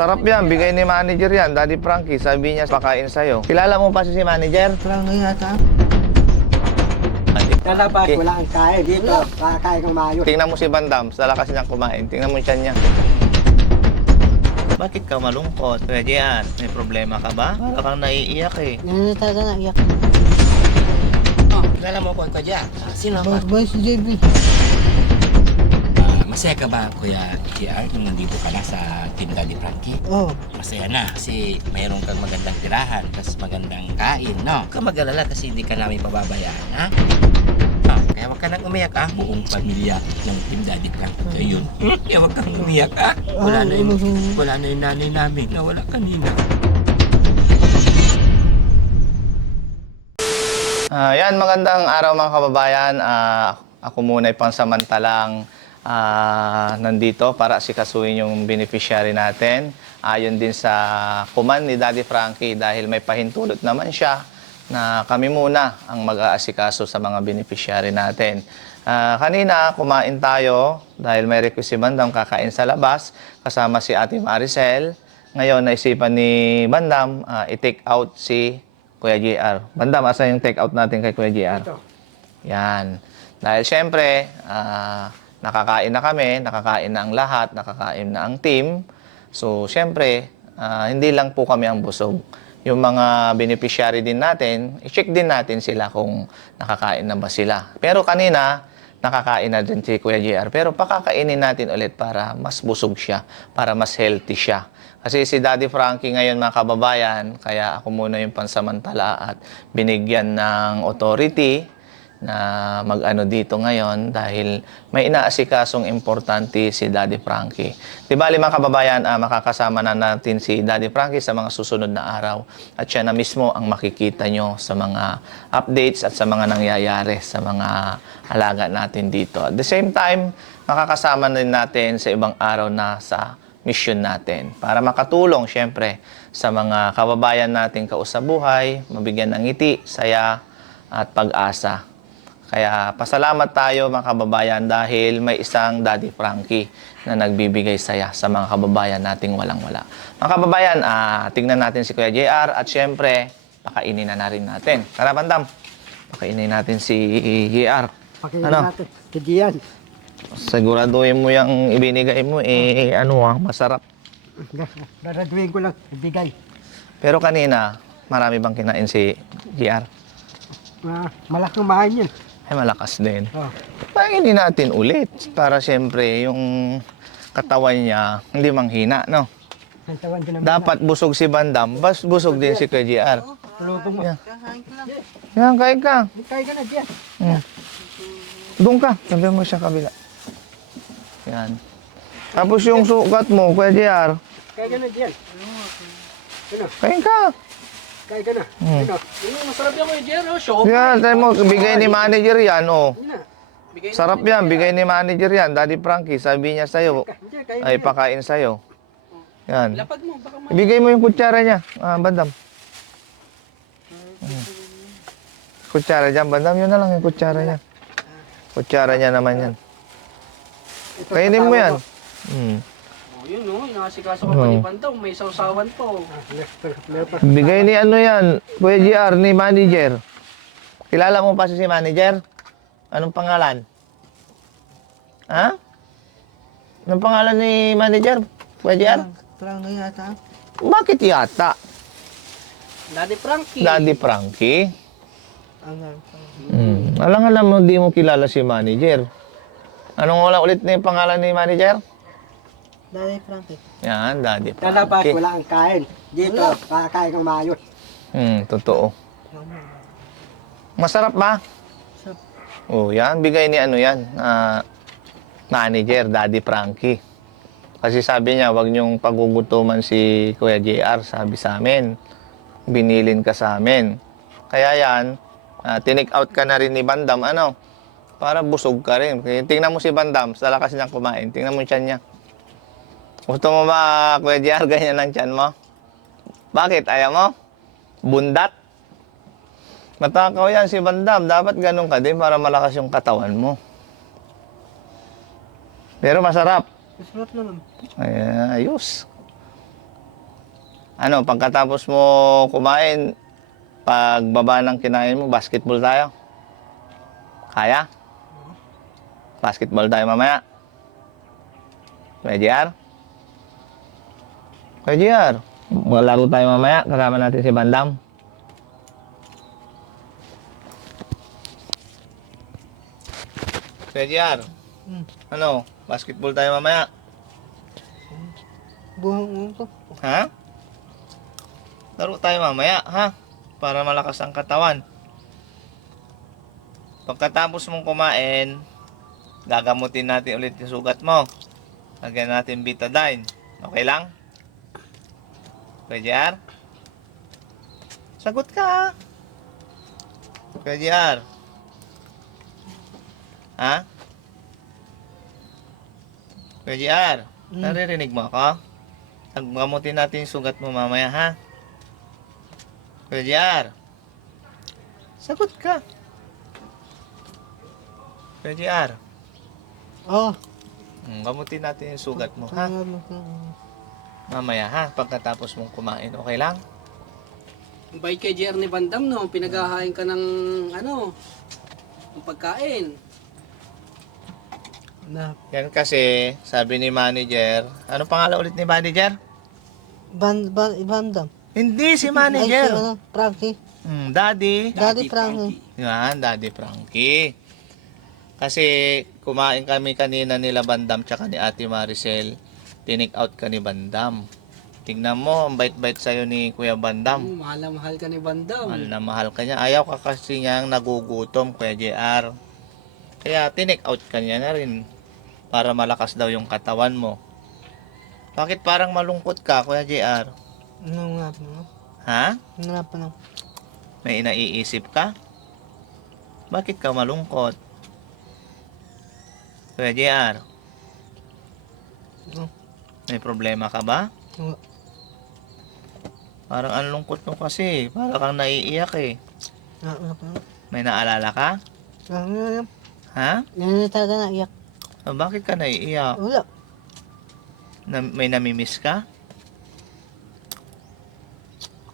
Sarap yan, bigay ni manager yan. Daddy Frankie, sabi niya pakain sa'yo. Kilala mo pa si manager? Parang ngayon ata. Lalabas, Okay. wala kang kain. Dito, kakain kang maayos. Tingnan mo si Bandam, sa lakas niyang kumain. Tingnan mo siya niya. Bakit ka malungkot? Kuya Jian, may problema ka ba? Parang naiiyak eh. Ngayon talaga naiyak. Oh, kilala mo ko ka dyan. Sino Ba, ka? ba si JB? Ah, masaya ka ba, Kuya JR, nung nandito ka na sa Team Daddy Frankie? Oo. Masaya na kasi mayroon kang magandang tirahan tapos magandang kain, no? Huwag ka mag-alala kasi hindi ka namin pababayaan, ha? Ah, kaya huwag ka nang umiyak, ha? Buong pamilya ng Team Daddy Frankie. Ayun. Kaya huwag kang umiyak, ha? Wala na yung, wala na yung nanay namin na wala kanina. Ah, yan, magandang araw mga kababayan. Ah, ako muna ay pansamantalang ah, nandito para sikasuin yung beneficiary natin. Ayon din sa kuman ni Daddy Frankie dahil may pahintulot naman siya na kami muna ang mag-aasikaso sa mga beneficiary natin. Ah, kanina, kumain tayo dahil may request si Bandam kakain sa labas kasama si Ate Maricel. Ngayon, naisipan ni Bandam ah, i-take out si Kuya JR. Bandam, asa yung take out natin kay Kuya JR? Yan. Dahil syempre, ah, nakakain na kami, nakakain na ang lahat, nakakain na ang team. So, syempre, ah, hindi lang po kami ang busog. Yung mga beneficiary din natin, i-check din natin sila kung nakakain na ba sila. Pero kanina, nakakain na din si Kuya JR. Pero pakakainin natin ulit para mas busog siya, para mas healthy siya. Kasi si Daddy Frankie ngayon mga kababayan, kaya ako muna yung pansamantala at binigyan ng authority na mag-ano dito ngayon dahil may inaasikasong importante si Daddy Frankie. Di ba mga kababayan, ah, makakasama na natin si Daddy Frankie sa mga susunod na araw at siya na mismo ang makikita nyo sa mga updates at sa mga nangyayari sa mga alaga natin dito. At the same time, makakasama din natin sa ibang araw na sa mission natin para makatulong syempre sa mga kababayan nating kausabuhay, mabigyan ng ngiti, saya at pag-asa. Kaya pasalamat tayo mga kababayan dahil may isang Daddy Frankie na nagbibigay saya sa mga kababayan nating walang-wala. Mga kababayan, ah, tingnan natin si Kuya JR at syempre, pakainin na na rin natin. Tara, Bandam. Pakainin natin si JR. Pakinggan Ano? natin. Dian. Siguraduhin mo yung ibinigay mo, eh, ano ah, masarap. Daraduin ko lang. Ibigay. Pero kanina, marami bang kinain si JR? Ah, malaking mahan yan. Ay, malakas din. Oh. Panginin natin ulit para siyempre yung katawan niya hindi manghina, no? Dapat busog si Bandam, bas busog din si Kuya JR. Lubong mo. Yan. Yan, kain ka. Kain ka na, Dian. Hmm. Doon ka, sabi mo siya kabila. Yan. Tapos yung sukat mo, Kuya JR, Kain ka na. Ano? kain ka. Kain ka na. Hmm. Ano? masarap yan, Kuya JR. Show Yan, tayo mo, bigay ni manager yan, oh. Na? Sarap yan, bigay ni manager yan. Daddy Frankie, sabi niya sa'yo, kain ay na. pakain sa'yo. Yan. Lapag mo, baka ma- Ibigay mo yung kutsara niya, ah, Bandam. Hmm. Kutsara dyan, Bandam. Yun na lang yung kutsara niya. Kutsara niya naman yan. Ito, Kainin mo yan. ko. Hmm. Oh, yun oh, inasikaso ka Oo. pa ni Bandaw, may sausawan po. Bigay ni ano yan, Kuya GR, ni manager. Kilala mo pa si manager? Anong pangalan? Ha? Anong pangalan ni manager? Kuya GR? Parang ngayon ata. Bakit yata? Daddy Frankie. Daddy Frankie? Ang Hmm. Alam alam mo, di mo kilala si manager. Anong wala ulit na yung pangalan ni manager? Daddy Frankie. Yan, Daddy Frankie. wala kang kain. Dito, kakain kang maayos. Hmm, totoo. Masarap ba? Sarap. Oh, yan. Bigay ni ano yan, ah, manager, Daddy Frankie. Kasi sabi niya, wag niyong pagugutuman si Kuya JR, sabi sa amin. Binilin ka sa amin. Kaya yan, uh, tinik out ka na rin ni Bandam, ano? Para busog ka rin. Tingnan mo si Bandam, sa lakas niyang kumain. Tingnan mo tiyan niya. Gusto mo ba, Kuya JR, ganyan ang tiyan mo? Bakit? Ayaw mo? Bundat? Matakaw yan si Bandam. Dapat ganun ka din para malakas yung katawan mo. Pero masarap. Masarap naman. Ay, ayos. Ano, pagkatapos mo kumain, pagbaba ng kinain mo, basketball tayo. Kaya? Basketball tayo mamaya. Kuya JR? JR, maglaro tayo mamaya. Kasama natin si Bandam. JR, Hmm. ano, basketball tayo mamaya. Buhang mo ko. Ha? Laro tayo mamaya, ha? Para malakas ang katawan. Pagkatapos mong kumain, gagamutin natin ulit yung sugat mo. Lagyan natin betadine. Okay lang? Kuya JR? Sagot ka. Kuya JR? Ha? Kuya JR? Mm. Naririnig mo ako? Paggamutin natin yung sugat mo mamaya, ha? Kuya JR? Sagot ka. Kuya JR? Oh. Hmm, gamutin natin yung sugat mo, ha? Mamaya, ha? Pagkatapos mong kumain, okay lang? Ang bait kay JR ni Bandam, no? Pinaghahain ka ng, ano, ng pagkain. Na. Yan kasi, sabi ni manager, ano pangalan ulit ni manager? Ban, ban, bandam. Hindi, si Ay, si, manager. ano, Frankie. Hmm, daddy. Daddy Frankie. Yan, Daddy Frankie. Kasi kumain kami kanina nila Bandam tsaka ni Ate Maricel. Tinake out ka ni Bandam. Tingnan mo, ang bait-bait sa'yo ni Kuya Bandam. Hmm, mahal na mahal ka ni Bandam. Mahal na mahal ka niya. Ayaw ka kasi niyang nagugutom, Kuya JR. Kaya tinake out ka niya na rin para malakas daw yung katawan mo. Bakit parang malungkot ka, Kuya JR? Ano nga pa no? Ha? Ano nga pa no? May inaiisip ka? Bakit ka malungkot? Kuya JR, Ano? May problema ka ba? Ano? Parang ang lungkot mo kasi. Parang kang naiiyak eh. Pa no? May naalala ka? Ano nga Ha? Na talaga naiyak. Ah, bakit ka naiiyak? Wala. Na, may namimiss ka?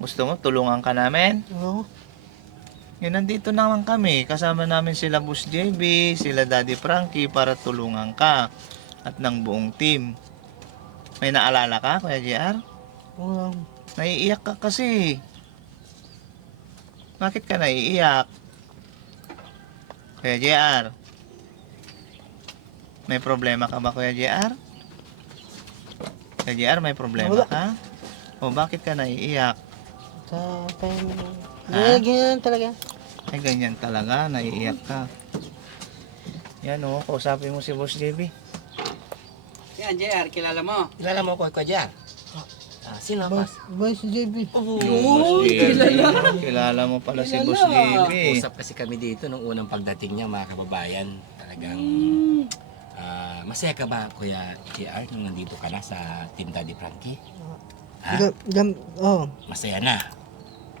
Gusto mo tulungan ka namin? Oo. Yun, nandito naman kami. Kasama namin sila Boss JB, sila Daddy Frankie para tulungan ka at ng buong team. May naalala ka, Kuya JR? Wala. Naiiyak ka kasi. Bakit ka naiiyak? Kuya JR? May problema ka ba, Kuya JR? Kuya JR, may problema Wala. ka? O bakit ka naiiyak? Sa. Ha? Ha? Ganyan talaga. Ay, ganyan talaga, naiiyak ka. Yan o, kausapin mo si Boss JB. Yan, JR, kilala mo. Kilala mo ko, Kuya JR? Ah, sino? Boss, boss JB. Oo, kilala. Kilala mo pala si Boss. JB. Usap kasi kami dito nung unang pagdating niya, mga kababayan. Talagang ah, masaya ka ba, Kuya JR, nung nandito ka na sa Team Daddy Frankie? Ha? Gam, gam, oh. Masaya na.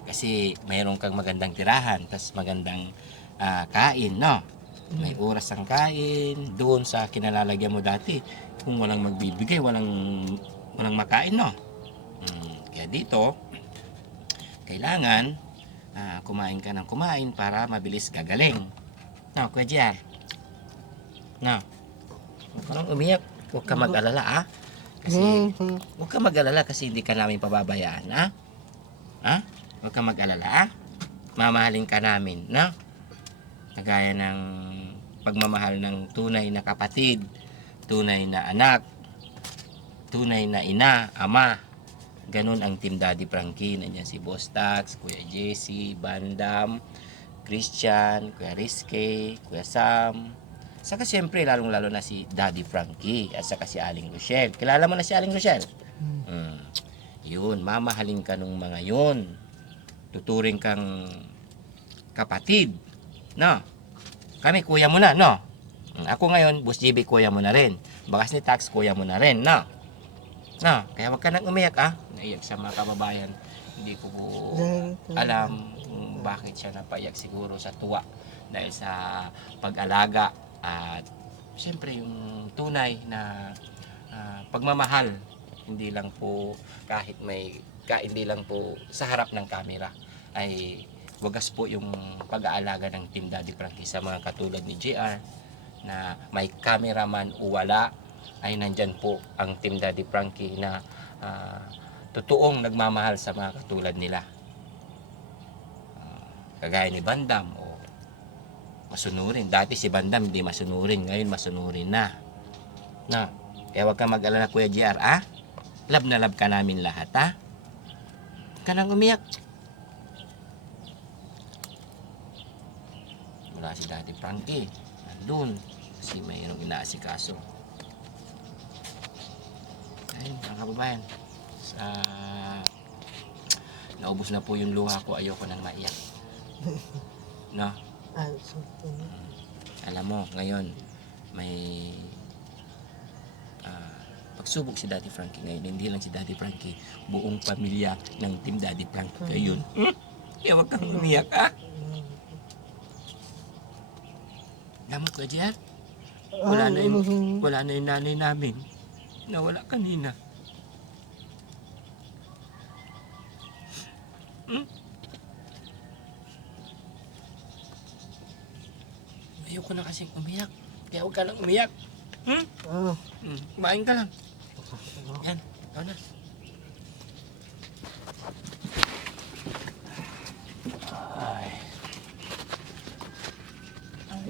Kasi mayroon kang magandang tirahan, tas magandang ah, kain, no? May oras ang kain, doon sa kinalalagyan mo dati. Kung walang magbibigay, walang walang makain, no? Mm, kaya dito, kailangan ah, kumain ka ng kumain para mabilis gagaling. No, Kuya Gia? No. Huwag ka nang umiyak. Huwag ka mag-alala, ah. Kasi. Huwag ka mag-alala kasi hindi ka namin pababayaan, ha? Ha? Huwag ka mag-alala, ha? Mamahalin ka namin, no? Kagaya ng pagmamahal ng tunay na kapatid, tunay na anak, tunay na ina, ama. Ganun ang Team Daddy Frankie. Nandiyan si Boss Tax, Kuya JC, Bandam, Christian, Kuya Rizky, Kuya Sam, Saka siyempre, lalong-lalo na si Daddy Frankie at saka si Aling Rochelle. Kilala mo na si Aling Rochelle? Mm. Yun, mamahalin ka nung mga yun. Tuturing kang kapatid. No? Kami, kuya mo na, no? Ako ngayon, Boss JB, kuya mo na rin. Bakas ni Tax, kuya mo na rin, no? No? Kaya wag ka nang umiyak, ah. Naiyak sa mga kababayan. Hindi ko alam kung bakit siya napaiyak siguro sa tuwa dahil sa pag-alaga at siyempre yung tunay na ah, pagmamahal Hindi lang po kahit may ka, hindi lang po sa harap ng camera ay wagas po yung pag-aalaga ng Team Daddy Frankie sa mga katulad ni JR na may cameraman o wala ay nandyan po ang Team Daddy Frankie na ah, totoong nagmamahal sa mga katulad nila. Ah, kagaya ni Bandam o masunurin. Dati si Bandam hindi masunurin, ngayon masunurin na. Na, kaya huwag kang mag-alala Kuya JR, ah? Love na love ka namin lahat, ha? Huwag ka umiyak. Wala si Daddy Frankie. Nandun. Kasi mayroong inaasikaso. Ayun, mga kababayan. Sa... Naubos na po yung luha ko. Ayoko nang maiyak. No? Ah, ano? Alam mo, ngayon, may ah, pagsubok si Daddy Frankie ngayon. Hindi lang si Daddy Frankie, buong pamilya ng Team Daddy Frankie. Ngayon, hmm? kaya huwag kang umiyak, ha? Alam mo, Kuya Jer, wala na yung, wala na yung nanay namin. Nawala kanina. Hmm? Ayoko na kasing umiyak. Kaya huwag ka lang umiyak. Hmm? Ah, Hmm. Kumain ka lang. Yan. Ikaw na.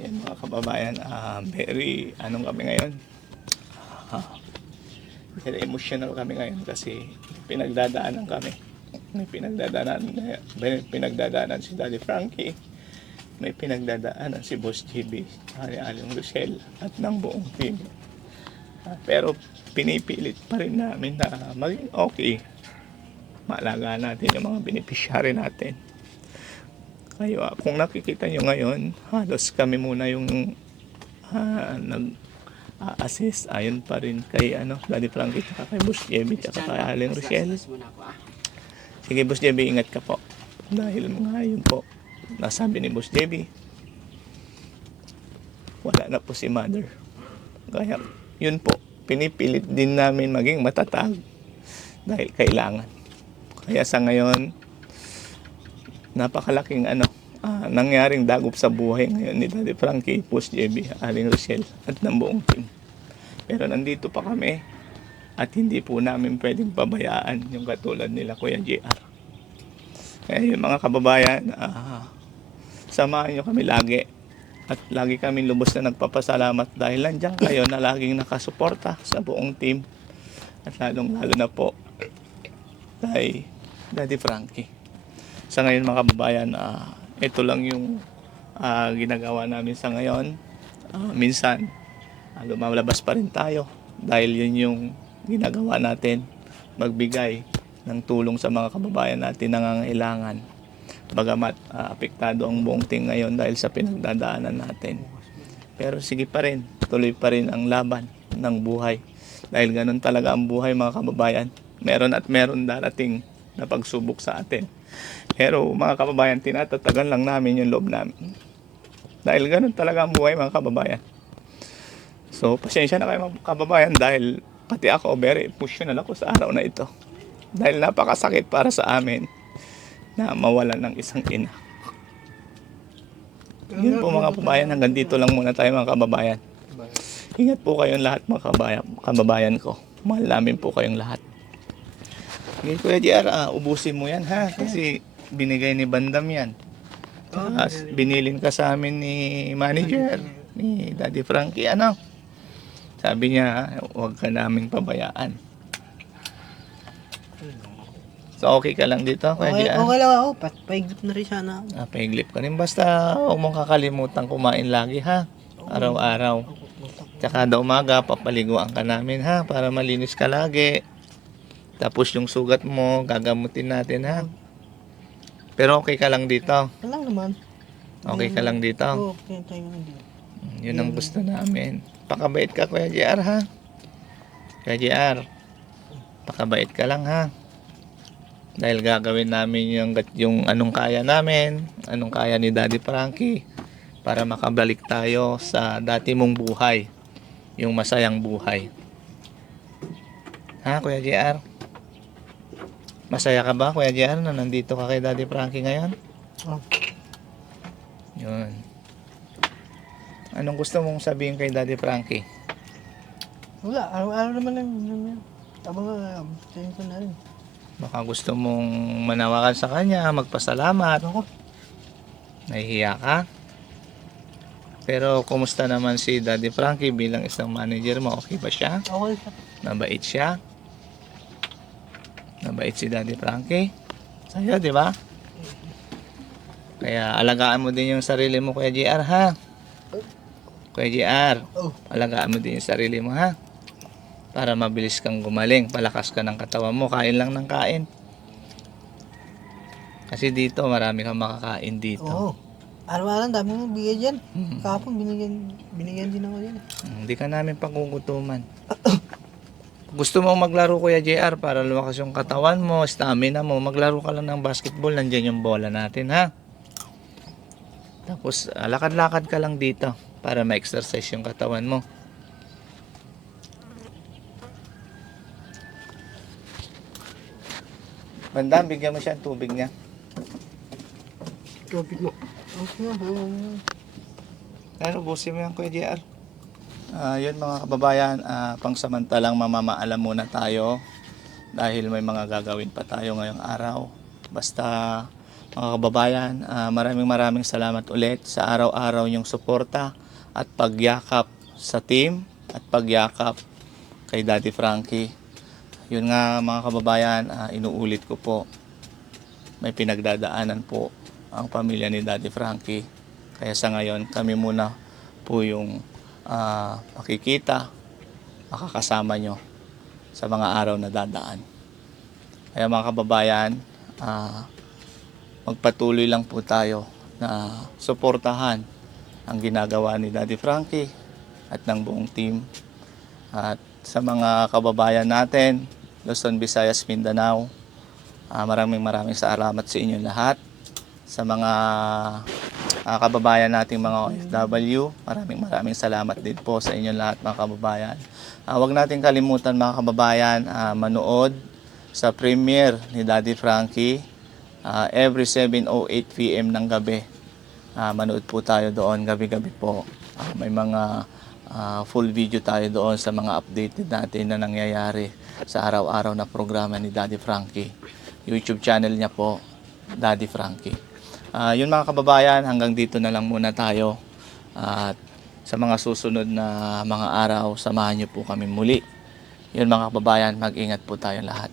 Ayan mga kababayan, ah, very, anong kami ngayon? Ah, very emotional kami ngayon kasi pinagdadaanan kami. May pinagdadaanan, may pinagdadaanan si Daddy Frankie. May pinagdadaanan si Boss GB, ni Aling Rochelle at ng buong team. Ah, pero pinipilit pa rin namin na maging okay. Maalagaan natin yung mga beneficiary natin. Kayo, ah, kung nakikita nyo ngayon, halos kami muna yung ah, nag assist ayon pa rin kay ano, Daddy Frankie tsaka kay Boss Jemmy tsaka kay Aling Rochelle. ah. Sige Boss Jemmy, ingat ka po. Dahil nga yun po, nasabi ni Boss Jemmy, wala na po si Mother. Kaya yun po, pinipilit din namin maging matatag dahil kailangan. Kaya sa ngayon, napakalaking ano, ah, nangyaring dagop sa buhay ngayon ni Daddy Frankie, Boss JB, Aling Rochelle at ng buong team. Pero nandito pa kami at hindi po namin pwedeng pabayaan yung katulad nila Kuya JR. Kaya yun mga kababayan, ah, samahan nyo kami lagi at lagi kami lubos na nagpapasalamat dahil nandiyan kayo na laging nakasuporta sa buong team at lalong lalo na po kay Daddy Frankie. Sa ngayon mga kababayan, ah, ito lang yung ah, ginagawa namin sa ngayon. Ah, minsan, ah, lumalabas pa rin tayo dahil yun yung ginagawa natin, magbigay ng tulong sa mga kababayan natin na nangangailangan. Bagamat ah, apektado ang buong team ngayon dahil sa pinagdadaanan natin. Pero sige pa rin, tuloy pa rin ang laban ng buhay. Dahil ganun talaga ang buhay mga kababayan. Meron at meron darating na pagsubok sa atin. Pero mga kababayan, tinatatagan lang namin yung loob namin. Dahil ganun talaga ang buhay mga kababayan. So, pasensya na kayo mga kababayan dahil pati ako very emotional ako sa araw na ito. Dahil napakasakit para sa amin na mawalan ng isang ina. Yun po mga kababayan, hanggang dito lang muna tayo mga kababayan. Ingat po kayong lahat mga kababayan, kababayan ko. Mahal namin po kayong lahat. Okay, Kuya JR, ah, ubusin mo yan ha. Kasi binigay ni Bandam yan. Tapos binilin ka sa amin ni manager, ni Daddy Frankie. Ano? Sabi niya, huwag ka naming pabayaan. So okay ka lang dito, Kuya okay, JR? okay lang ako. Pat, paigip na rin sana. Ah, pahiglip ka rin. Basta huwag mong kakalimutan kumain lagi ha. Araw-araw. Tsaka da umaga, papaliguan ka namin ha. Para malinis ka lagi. Tapos yung sugat mo, gagamutin natin ha. Pero okay ka lang dito. Walang naman. Okay ka lang dito. Oo, okay tayo nga dito. Mm, Yun ang gusto namin. Pakabait ka, Kuya JR ha. Kuya JR, pakabait ka lang ha. Dahil gagawin namin yung, yung anong kaya namin, anong kaya ni Daddy Frankie para makabalik tayo sa dati mong buhay, yung masayang buhay. Ha, Kuya JR? Masaya ka ba, Kuya JR, na nandito ka kay Daddy Frankie ngayon? Oh. Yun. Anong gusto mong sabihin kay Daddy Frankie? Wala, araw-araw naman lang yun yun. Abang nga, tingin ko na rin. Baka gusto mong manawakan sa kanya, magpasalamat. Ako, Nahihiya ka? Pero kumusta naman si Daddy Frankie bilang isang manager mo? Okay ba siya? okay siya. Nabait siya? Nabait si Daddy Frankie? Sa'yo, di ba? Kaya alagaan mo din yung sarili mo, Kuya JR, ha? Kuya JR, Oh. alagaan mo din yung sarili mo, ha? Para mabilis kang gumaling, palakas ka ng katawan mo, kain lang ng kain. Kasi dito, marami kang makakain dito. Oo. Araw-araw, dami mong bigay dyan. Mhm. Kahapon, binigyan, binigyan din ako yan. eh. Hindi ka namin pangkukutuman. Gusto mo maglaro Kuya JR para lumakas yung katawan mo, stamina mo, maglaro ka lang ng basketball, nandiyan yung bola natin ha. Tapos ah, lakad-lakad ka lang dito para ma-exercise yung katawan mo. Bandam, bigyan mo siya ng tubig niya. Tubig mo. Okay. Pero busin mo yan, Kuya JR. Ah, yun mga kababayan, ah, pangsamantalang mamamaalam muna tayo dahil may mga gagawin pa tayo ngayong araw. Basta mga kababayan, ah, maraming maraming salamat ulit sa araw-araw yung suporta at pagyakap sa team at pagyakap kay Daddy Frankie. Yun nga mga kababayan, ah, inuulit ko po, may pinagdadaanan po ang pamilya ni Daddy Frankie. Kaya sa ngayon, kami muna po yung ah, makikita, makakasama nyo sa mga araw na dadaan. Kaya mga kababayan, ah, magpatuloy lang po tayo na suportahan ang ginagawa ni Daddy Frankie at ng buong team. At sa mga kababayan natin, Luzon, Visayas, Mindanao, ah, maraming maraming salamat sa inyo lahat. Sa mga ah, kababayan nating mga OFW. Maraming maraming salamat din po sa inyo lahat mga kababayan. Ah, huwag natin kalimutan mga kababayan ah, manood sa premiere ni Daddy Frankie ah, every 7.08 p.m. ng gabi. Ah, manood po tayo doon gabi-gabi po. Ah, may mga ah, full video tayo doon sa mga updated natin na nangyayari sa araw-araw na programa ni Daddy Frankie. YouTube channel niya po, Daddy Frankie. Ah, yun mga kababayan, hanggang dito na lang muna tayo. At sa mga susunod na mga araw, samahan niyo po kami muli. Yun mga kababayan, mag-ingat po tayo lahat.